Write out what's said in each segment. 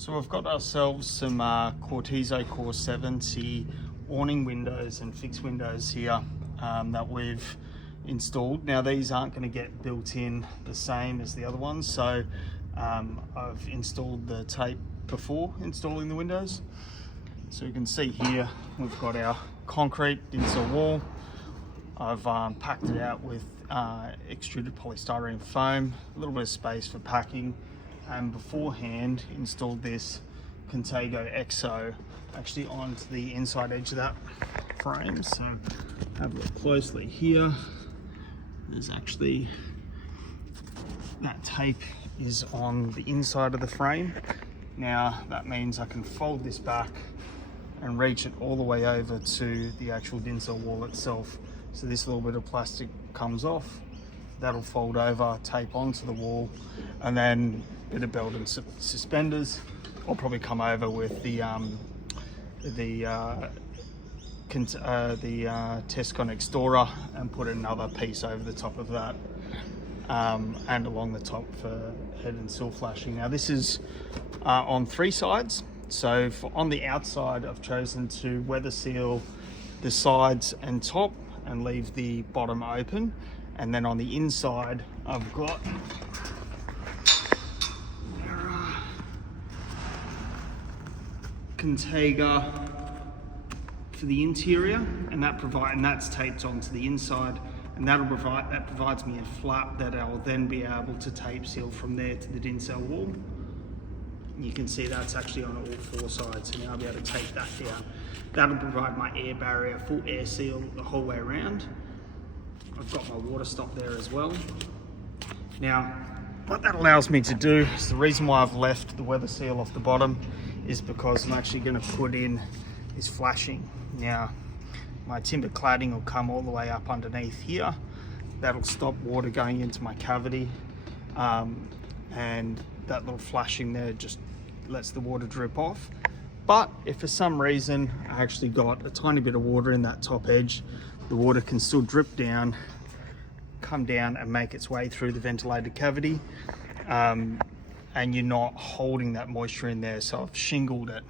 So we've got ourselves some Cortizo Core 70 awning windows and fixed windows here that we've installed. Now these aren't going to get built in the same as the other ones, so I've installed the tape before installing the windows. So you can see here we've got our concrete inside wall. I've packed it out with extruded polystyrene foam, a little bit of space for packing, and beforehand installed this Cortizo EXO actually onto the inside edge of that frame. So have a look closely here. There's actually, that tape is on the inside of the frame. Now that means I can fold this back and reach it all the way over to the actual dinser wall itself. So this little bit of plastic comes off, that'll fold over, tape onto the wall, and then a bit of belt and suspenders. I'll probably come over with the Tescon Explorer and put another piece over the top of that, and along the top for head and sill flashing. Now this is on 3 sides. So on the outside, I've chosen to weather seal the sides and top and leave the bottom open. And then on the inside, I've got Cortizo for the interior, and that's taped onto the inside, and that provides me a flap that I'll then be able to tape seal from there to the dinser wall. You can see that's actually on all 4 sides, so now I'll be able to tape that down. That'll provide my air barrier, full air seal the whole way around. I've got my water stop there as well. Now, what that allows me to do is, the reason why I've left the weather seal off the bottom is because I'm actually going to put in this flashing. Now, my timber cladding will come all the way up underneath here. That'll stop water going into my cavity, and that little flashing there just lets the water drip off. But if for some reason I actually got a tiny bit of water in that top edge, the water can still drip down, come down and make its way through the ventilated cavity, and you're not holding that moisture in there. So I've shingled it.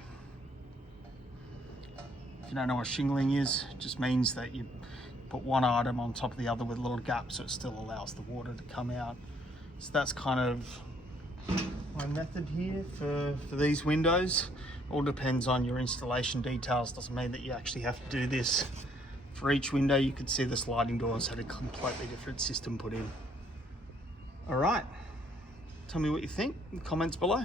If you don't know what shingling is, it just means that you put one item on top of the other with a little gap so it still allows the water to come out. So that's kind of my method here for these windows. All depends on your installation details. Doesn't mean that you actually have to do this for each window. You could see the sliding doors had a completely different system put in. All right, tell me what you think in the comments below.